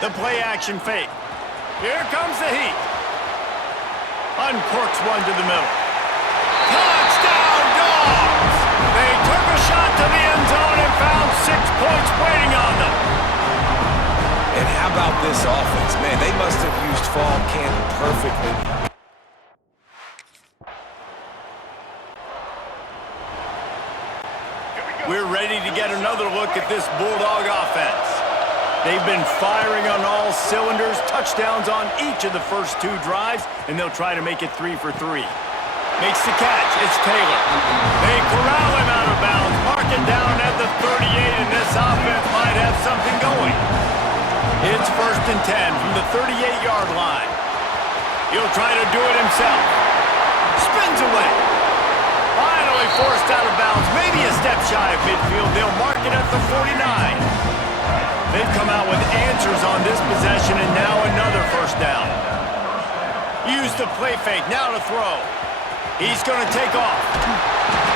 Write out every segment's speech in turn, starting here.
The play action fake. Here comes the heat. Uncorks one to the middle. Touchdown, Dogs! They took a shot to the end zone and found 6 points waiting on them. And how about this offense? Man, they must have used fall camp perfectly. We're ready to get another look at this Bulldog offense. They've been firing on all cylinders, touchdowns on each of the first 2 drives, and they'll try to make it 3 for 3. Makes the catch. It's Taylor. They corral him out of bounds, mark it down at the 38, and this offense might have something going. It's 1st and 10 from the 38-yard line. He'll try to do it himself. Spins away. Finally forced out of bounds, maybe a step shy of midfield. They'll mark it at the 49. They've come out with answers on this possession, and now another 1st down. Use the play fake, now to throw. He's going to take off.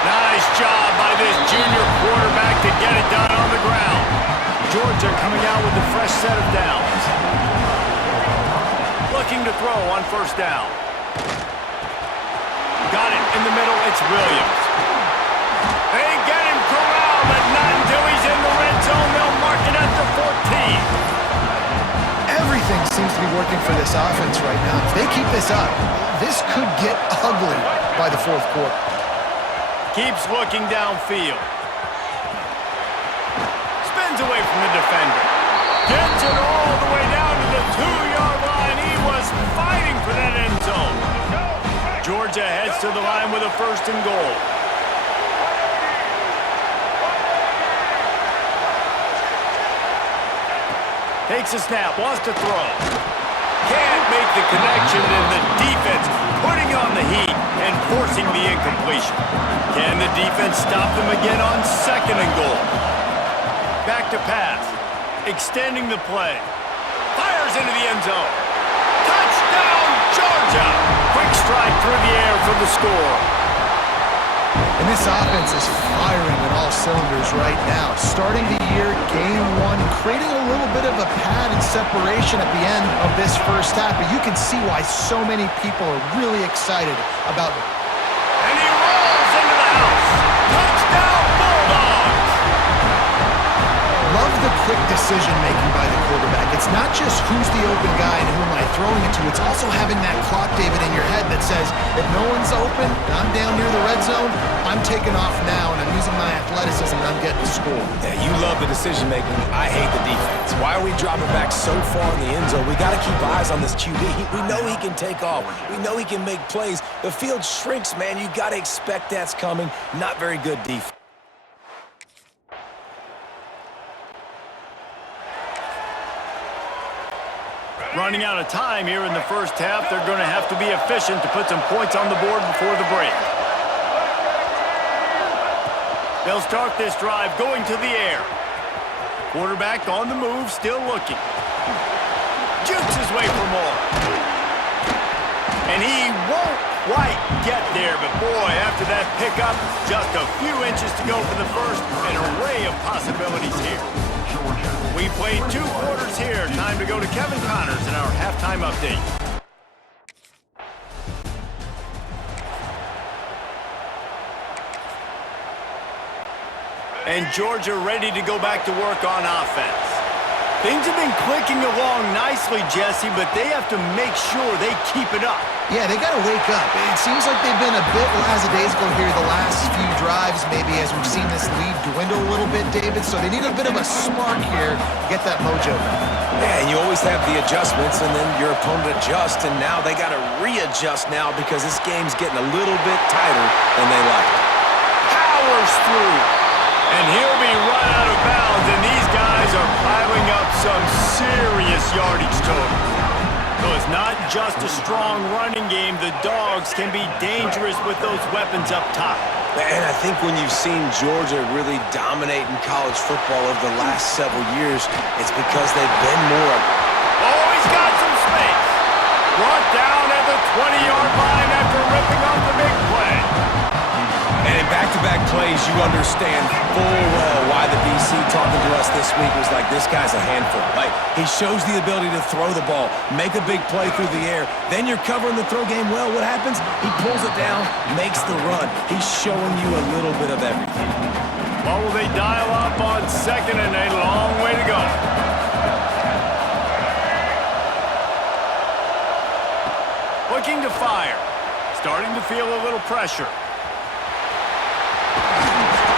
Nice job by this junior quarterback to get it done on the ground. Georgia coming out with a fresh set of downs. Looking to throw on 1st down. Got it in the middle, it's Williams. They get him corralled, but not until he's in the red zone. They'll mark it at the 14. Everything seems to be working for this offense right now. If they keep this up, this could get ugly by the 4th quarter. Keeps looking downfield. Spins away from the defender. Gets it all the way down to the 2-yard line. He was fighting for that end zone. Georgia heads to the line with a 1st and goal. Takes a snap, wants to throw. Can't make the connection, and the defense putting on the heat and forcing the incompletion. Can the defense stop them again on 2nd and goal? Back to pass. Extending the play. Fires into the end zone. Touchdown, Georgia! Quick strike through the air for the score. And this offense is firing on all cylinders right now. Starting the year, game 1, creating a little bit of a pad and separation at the end of this 1st half. But you can see why so many people are really excited about it. And he rolls into the house. Touchdown, Bulldogs! Love the quick decision-making by the quarterback. It's not just who's the open guy and who am I throwing it to. It's also having that clock, David, in your head that says, if no one's open, I'm down near the red zone, I'm taking off now, and I'm using my athleticism, and I'm getting a score. Yeah, you love the decision-making. I hate the defense. Why are we dropping back so far in the end zone? We got to keep eyes on this QB. We know he can take off. We know he can make plays. The field shrinks, man. You got to expect that's coming. Not very good defense. Running out of time here in the 1st half. They're going to have to be efficient to put some points on the board before the break. They'll start this drive going to the air. Quarterback on the move, still looking. Jukes his way for more. And he won't quite get there, but boy, after that pickup, just a few inches to go for the 1st. An array of possibilities here. We played 2 quarters here. Time to go to Kevin Connors in our halftime update. And Georgia ready to go back to work on offense. Things have been clicking along nicely, Jesse, but they have to make sure they keep it up. Yeah, they got to wake up. It seems like they've been a bit lackadaisical here the last few drives, maybe as we've seen this lead dwindle a little bit, David. So they need a bit of a spark here to get that mojo back. Yeah, and you always have the adjustments, and then your opponent adjusts, and now they got to readjust now because this game's getting a little bit tighter than they like. Powers through. And he'll be run out of bounds, and these guys are piling up some serious yardage totals. So it's not just a strong running game. The Dogs can be dangerous with those weapons up top. And I think when you've seen Georgia really dominate in college football over the last several years, it's because they've been more... Oh, he's got some space. Brought down at the 20-yard line after ripping off the big play. And in back-to-back quarterback plays, you understand full well why the DC talking to us this week was like, this guy's a handful. Like, he shows the ability to throw the ball, make a big play through the air. Then you're covering the throw game well. What happens? He pulls it down, makes the run. He's showing you a little bit of everything. Well, will they dial up on second and a long way to go? Looking to fire. Starting to feel a little pressure.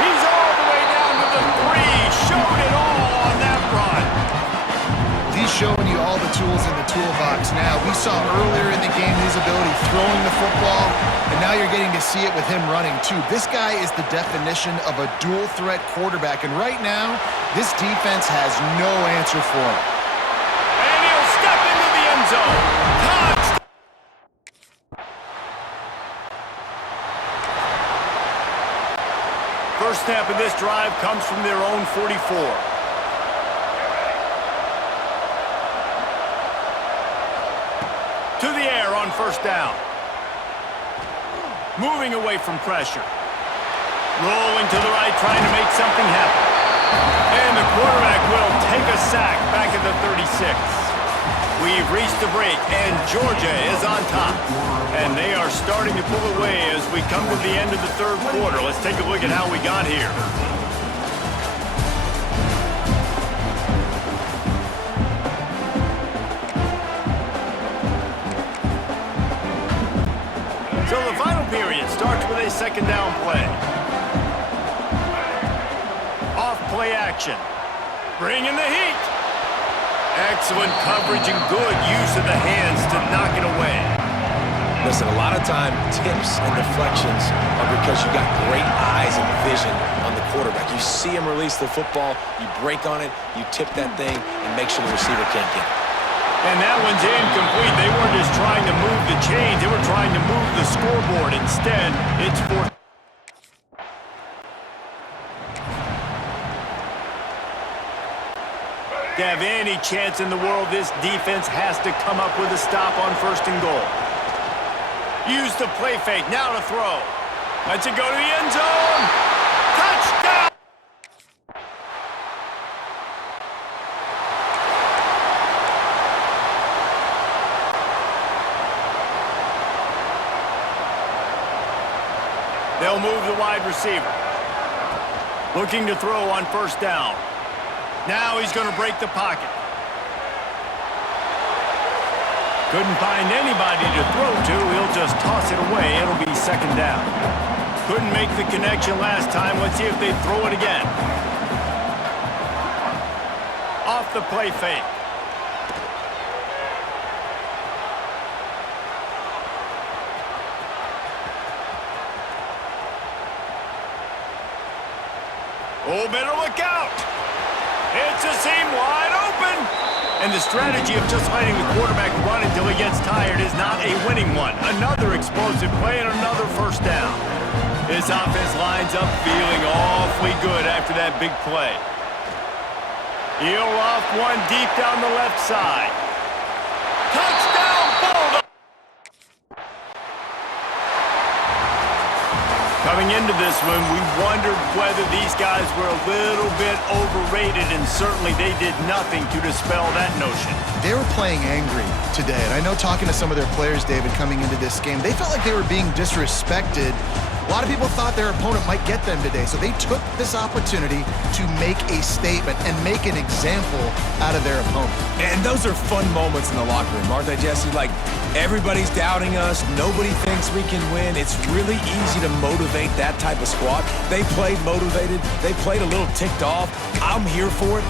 He's all the way down to the 3. Showed it all on that run. He's showing you all the tools in the toolbox now. We saw earlier in the game his ability throwing the football, and now you're getting to see it with him running too. This guy is the definition of a dual-threat quarterback, and right now, this defense has no answer for him. And he'll step into the end zone. Touch! First snap of this drive comes from their own 44. To the air on first down. Moving away from pressure. Rolling to the right, trying to make something happen. And the quarterback will take a sack back at the 36. We've reached the break, and Georgia is on top. And they are starting to pull away as we come to the end of the third quarter. Let's take a look at how we got here. So the final period starts with a second down play. Off play action. Bringing the heat. Excellent coverage and good use of the hands to knock it away. Listen, a lot of time, tips and deflections are because you got great eyes and vision on the quarterback. You see him release the football, you break on it, you tip that thing, and make sure the receiver can't get it. And that one's incomplete. They weren't just trying to move the chains. They were trying to move the scoreboard. Instead, it's fourth. To have any chance in the world, this defense has to come up with a stop on first and goal. Use the play fake. Now to throw. Lets it go to the end zone. Touchdown! They'll move the wide receiver. Looking to throw on first down. Now he's going to break the pocket. Couldn't find anybody to throw to. He'll just toss it away. It'll be second down. Couldn't make the connection last time. Let's see if they throw it again. Off the play fake. Oh, better look out. It's a seam wide open. And the strategy of just letting the quarterback run until he gets tired is not a winning one. Another explosive play and another first down. This offense lines up feeling awfully good after that big play. He'll off one deep down the left side. Touchdown, Bulldogs! Coming into this one, we wondered whether these guys were a little bit overrated, and certainly they did nothing to dispel that notion. They were playing angry today, and I know talking to some of their players, David, coming into this game, they felt like they were being disrespected. A lot of people thought their opponent might get them today, so they took this opportunity to make a statement and make an example out of their opponent. And those are fun moments in the locker room, aren't they, Jesse? Like, everybody's doubting us. Nobody thinks we can win. It's really easy to motivate that type of squad. They played motivated. They played a little ticked off. I'm here for it.